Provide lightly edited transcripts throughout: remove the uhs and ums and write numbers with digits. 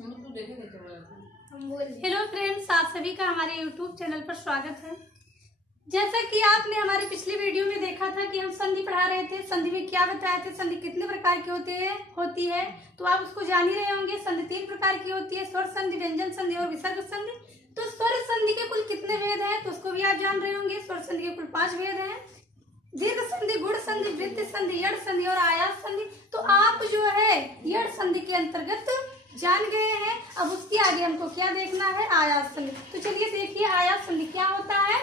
Hello friends, आप सभी का हमारे यूट्यूब चैनल पर स्वागत है। जैसा कि आपने हमारी पिछली वीडियो में देखा था कि हम संधि पढ़ा रहे थे, संधि में क्या बताए थे, संधि कितने प्रकार की होती है, तो आप उसको जान ही रहे होंगे। संधि 3 प्रकार की होती है, स्वर संधि, व्यंजन संधि और विसर्ग संधि। तो स्वर संधि के कुल कितने भेद हैं, तो उसको भी आप जान रहे होंगे। स्वर संधि के कुल 5 भेद हैं: दीर्घ संधि, गुण संधि, वृत्ति संधि, यड़ संधि और आयास संधि। तो आप जो है यड़ संधि के अंतर्गत जान गए हैं। अब उसके आगे हमको क्या देखना है, आयास संधि। तो चलिए देखिए आयास संधि क्या होता है।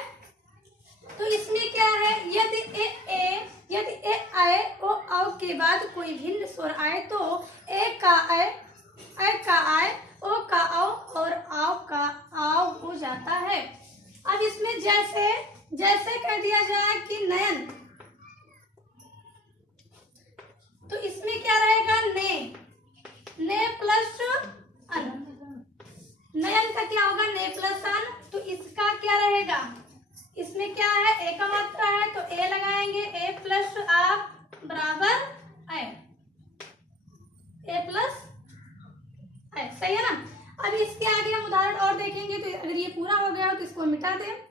तो इसमें क्या है, यदि ए आए ओ औ के बाद कोई भिन्न स्वर आए तो ए का आए, ओ का औ और आओ का आओ हो जाता है। अब इसमें जैसे कह दिया जाए कि नयन, तो इसमें क्या रहेगा, ने प्लस अन। नयन का क्या होगा, ने प्लस अन। तो इसका क्या रहेगा, इसमें क्या है, ए का मात्रा है तो ए लगाएंगे, ए प्लस आप बराबर ए प्लस ए, सही है ना। अब इसके आगे हम उदाहरण और देखेंगे। तो अगर ये पूरा हो गया हो तो इसको मिटा दें।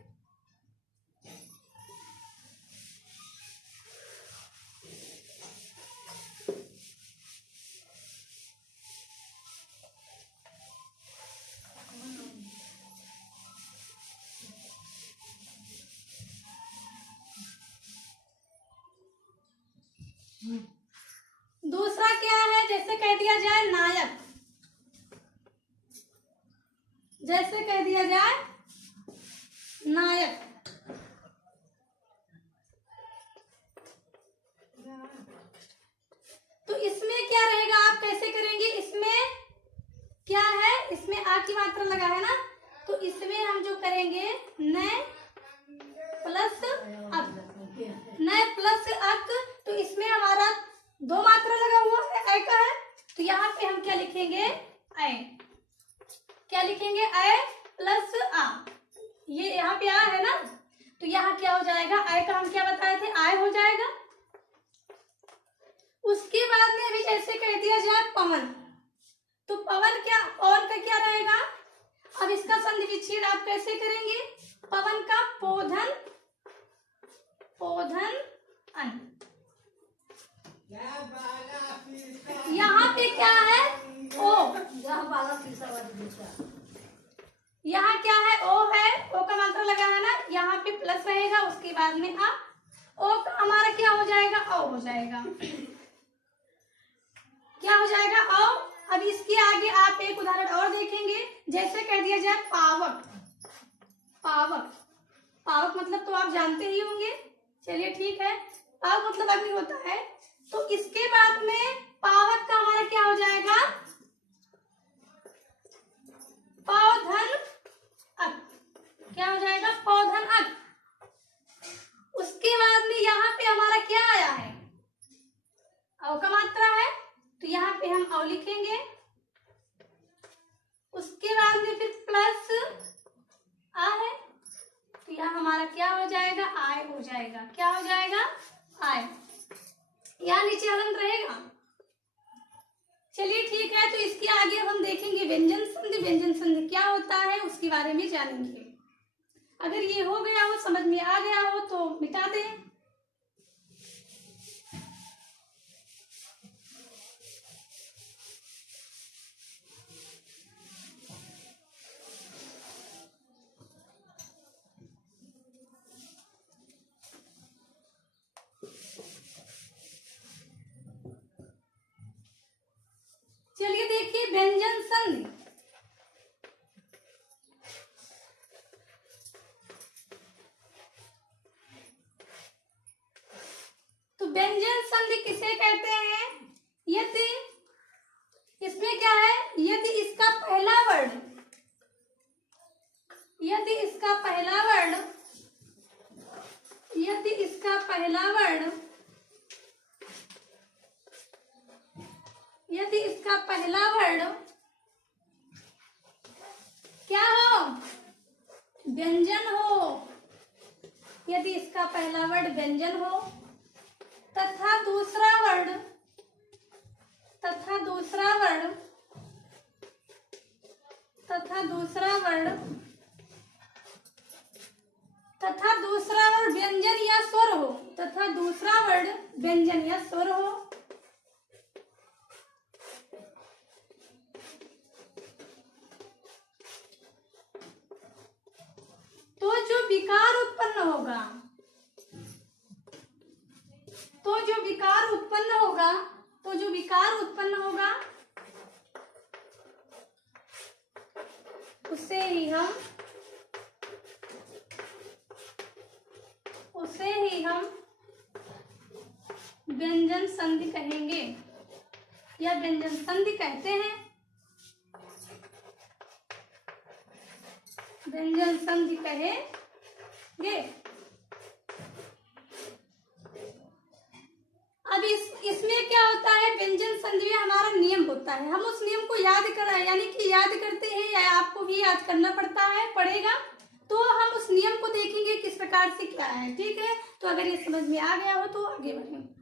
दूसरा क्या है, जैसे कह दिया जाए नायक, जैसे कह दिया जाए नायक, तो इसमें क्या रहेगा, आप कैसे करेंगे, इसमें क्या है, इसमें आ की मात्रा लगा है ना, तो इसमें हम जो करेंगे न प्लस अक, न प्लस अक। तो इसमें हमारा 2 मात्रा लगा हुआ है, ए का है, तो यहाँ पे हम क्या लिखेंगे, ए, क्या लिखेंगे, ए प्लस आ। ये यहाँ पे आ है ना, तो यहाँ क्या हो जाएगा, ए का हम क्या बताए थे, आय हो जाएगा। उसके बाद में अभी जैसे कह दिया जाए पवन, तो पवन क्या, पवन का क्या रहेगा। अब इसका संधि विच्छेद आप कैसे करेंगे, पवन का पोधन अन। यहाँ पे क्या है, ओ, यहाँ क्या है, ओ है, ओ का मात्रा लगा है ना, यहाँ पे प्लस रहेगा, उसके बाद में आ, ओ का हमारा क्या हो जाएगा, ओ हो जाएगा, क्या हो जाएगा, ओ। अब इसके आगे आप एक उदाहरण और देखेंगे। जैसे कह दिया जाए पावक, पावक मतलब तो आप जानते ही होंगे। चलिए ठीक है, पावक मतलब अग्नि होता है। तो इसके बाद में पावक का हमारा क्या हो जाएगा, पौधन अक, क्या हो जाएगा, पौधन अक। उसके बाद में यहाँ पे हमारा क्या आया है, औ का मात्रा है, तो यहाँ पे हम औ लिखेंगे। उसके बाद में फिर प्लस आ है, तो यहाँ हमारा क्या हो जाएगा, आय हो जाएगा, क्या हो जाएगा, आय। यहाँ नीचे हलंत रहेगा। चलिए ठीक है, तो इसके आगे हम देखेंगे व्यंजन संधि। व्यंजन संधि क्या होता है उसके बारे में जानेंगे। अगर ये हो गया हो, समझ में आ गया हो तो मिटा दें। चलिए देखिए व्यंजन संधि। तो व्यंजन संधि किसे कहते हैं, यदि इसमें क्या है, यदि इसका पहला वर्ण, यदि इसका पहला वर्ण क्या हो, व्यंजन हो, यदि इसका पहला वर्ण व्यंजन हो तथा दूसरा वर्ण वर्ण तथा दूसरा वर्ण व्यंजन या स्वर हो, तथा दूसरा वर्ण व्यंजन या स्वर हो, तो जो विकार उत्पन्न होगा, तो जो विकार उत्पन्न होगा, तो जो विकार उत्पन्न होगा उसे ही हम व्यंजन संधि कहेंगे या व्यंजन संधि कहते हैं। व्यंजन संधि कहेंगे। अब इसमें क्या होता है, व्यंजन संधि में हमारा नियम होता है, हम उस नियम को याद कर यानी कि याद करते हैं या आपको भी याद करना पड़ेगा। तो हम उस नियम को देखेंगे किस प्रकार से क्या है, ठीक है। तो अगर ये समझ में आ गया हो तो आगे बढ़ें।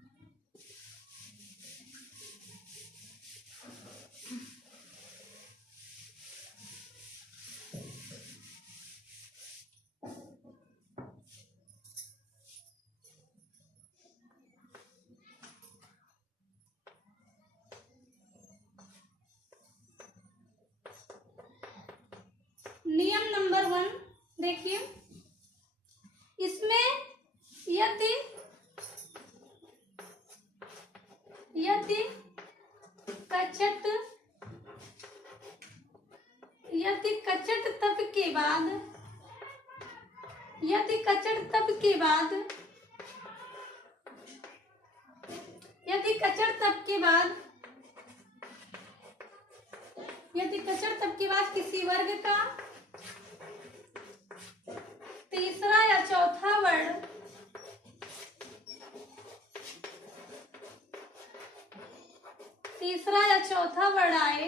नियम नंबर 1 देखिए, इसमें यदि कचट तप के बाद यदि कचट तप के बाद किसी वर्ग का तीसरा या चौथा वर्ण आए,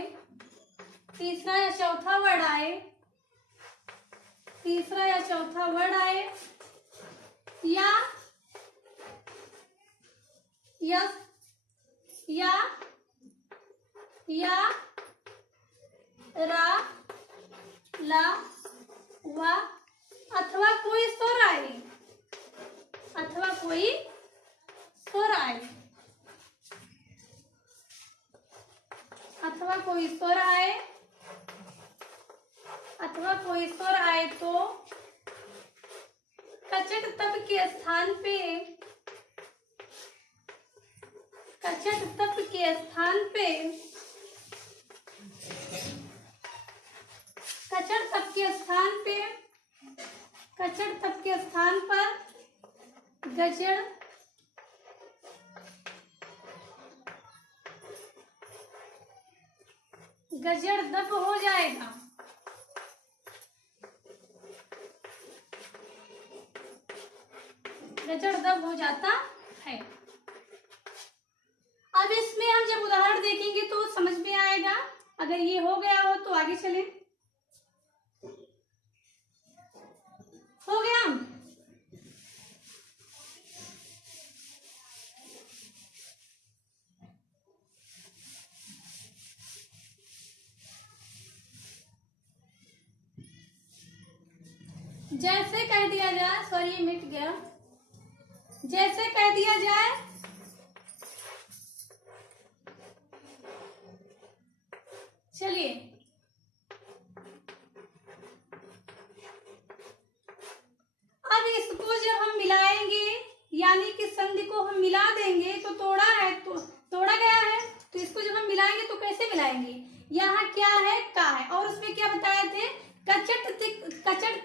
या रा ला वा अथवा कोई स्वर आए, अथवा कोई स्वर आए तो कचट तप के स्थान पे गजड़ दप हो जाएगा। गजड़ दब हो जाता है। अब इसमें हम जब उदाहरण देखेंगे तो समझ में आएगा। अगर ये हो गया हो तो आगे चलें। हो गया? जैसे कह दिया जाए, सॉरी मिट गया, जैसे कह दिया जाए चलिए अब इसको जब हम मिलाएंगे यानी कि संधि को हम मिला देंगे तो तोड़ा है तो तोड़ा गया है, तो इसको जब हम मिलाएंगे तो कैसे मिलाएंगे, यहाँ क्या है का है और उसमें क्या बताए थे कचट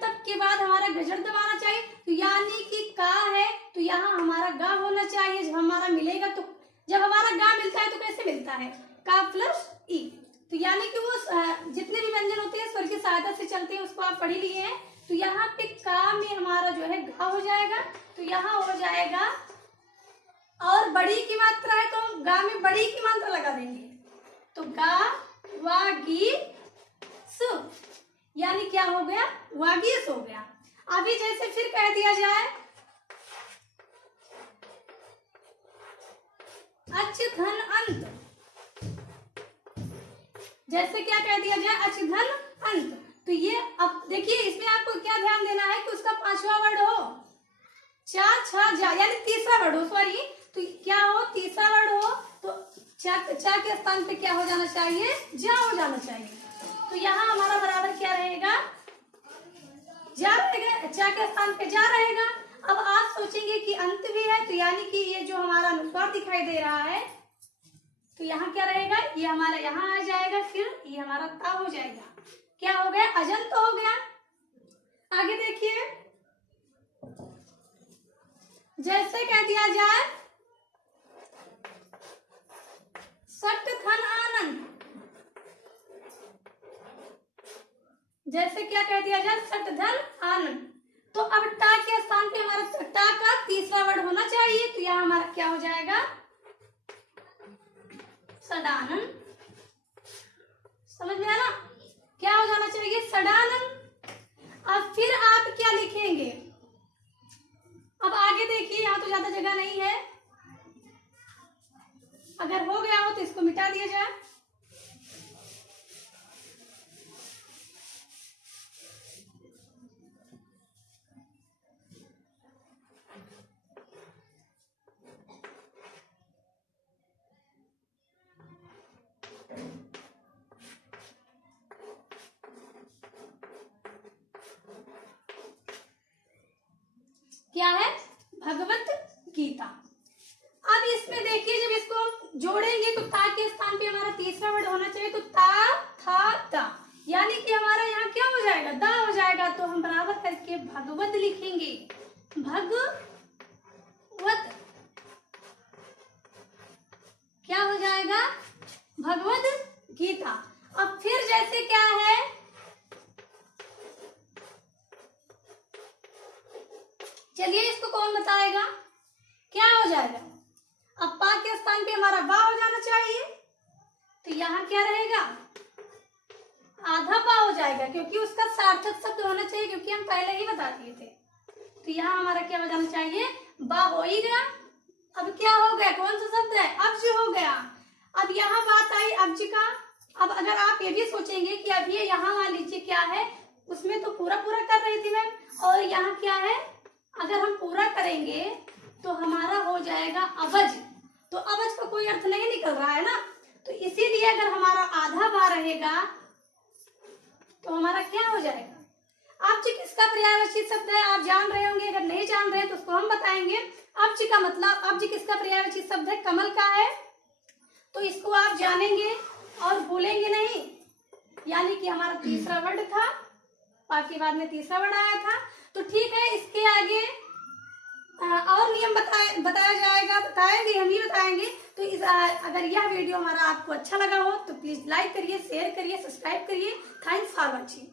तक के बाद हमारा गजड़ दबाना चाहिए, तो यानी कि का है तो यहाँ हमारा गा होना चाहिए। जब हमारा मिलेगा तो जब हमारा गा मिलता है तो कैसे मिलता है, का प्लस ई, तो यानी कि वो जितने भी व्यंजन होते हैं स्वर की सहायता से चलते हैं, उसको आप पढ़ लिए हैं। तो यहाँ पे का में हमारा जो है गा हो जाएगा, तो यहाँ हो जाएगा और बड़ी की मात्रा है तो गा में बड़ी की मात्रा लगा देंगे, तो गा वा गी सु, यानी क्या हो गया, वागीस हो गया। अभी जैसे फिर कह दिया जाए अच धन अंत, जैसे क्या कह दिया जाए अच धन अंत, तो ये अब देखिए इसमें आपको क्या ध्यान देना है कि उसका पांचवा वर्ड हो, चा छा जा, यानी तीसरा वर्ड हो, सॉरी, तो क्या हो, तीसरा वर्ड हो, तो चा के स्थान पे क्या हो जाना चाहिए, जा हो जाना चाहिए। तो यहाँ हमारा बराबर क्या रहेगा, जा रहेगा, चा के स्थान पे जा रहेगा। अब आप सोचेंगे कि अंत भी है, तो यानी कि ये जो हमारा अनुस्वार दिखाई दे रहा है, तो यहाँ क्या रहेगा, ये हमारा यहाँ आ जाएगा, फिर ये हमारा ता हो जाएगा। क्या हो गया, अजंत हो गया। आगे देखिए, जैसे कह दिया जाए सट धन आनंद, जैसे क्या कह दिया जाए, सट धन आनंद। तो अब टा के स्थान पे हमारा टा का तीसरा वर्ड होना चाहिए, तो यहाँ हमारा क्या हो जाएगा, सडानंद। समझ में आया ना, क्या हो जाना चाहिए, सडानंद। अब फिर आप क्या लिखेंगे, अब आगे देखिए, यहाँ तो ज्यादा जगह नहीं है, अगर हो गया हो तो इसको मिटा दिया जाए। क्या है, भगवत गीता। अब इसमें देखिए, जब इसको हम जोड़ेंगे तो ता के स्थान पे हमारा तीसरा वर्ड होना चाहिए, तो ता था ता, यानी कि हमारा यहाँ क्या हो जाएगा, दा हो जाएगा। तो हम बराबर करके भगवत लिखेंगे, भगवत, क्या हो जाएगा, भगवत गीता। अब फिर जैसे क्या है, चलिए इसको कौन बताएगा, क्या हो जाएगा, अब पा के स्थान पे हमारा बा हो जाना चाहिए, तो यहाँ क्या रहेगा, आधा पा हो जाएगा, क्योंकि उसका सार्थक शब्द होना चाहिए, क्योंकि हम पहले ही बता दिए थे। तो यहाँ हमारा क्या हो जाना चाहिए, बा हो ही गया। अब क्या हो गया, कौन सा शब्द है, अब्ज हो गया। अब यहाँ बात आई अब्ज का। अब अगर आप ये भी सोचेंगे कि अब ये यहाँ मान लीजिए क्या है, उसमें तो पूरा पूरा कर रही थी मैम, और यहाँ क्या है, अगर हम पूरा करेंगे तो हमारा हो जाएगा अवज। तो अवज का कोई अर्थ नहीं निकल रहा है ना, तो इसीलिए अगर हमारा आधा बा रहेगा तो हमारा क्या हो जाएगा, अब्ज किसका पर्यायवाची शब्द है, आप जान रहे होंगे, अगर नहीं जान रहे तो उसको हम बताएंगे। अब्ज का मतलब, अब्ज किसका पर्यायवाची शब्द है, कमल का है, तो इसको आप जानेंगे और भूलेंगे नहीं। यानी कि हमारा तीसरा वर्ड था, पा के बाद में तीसरा वर्ड आया था। तो ठीक है, इसके आगे और नियम बताया जाएगा, बताएंगे, हम ही बताएंगे। तो अगर यह वीडियो हमारा आपको अच्छा लगा हो तो प्लीज लाइक करिए, शेयर करिए, सब्सक्राइब करिए। Thanks for watching.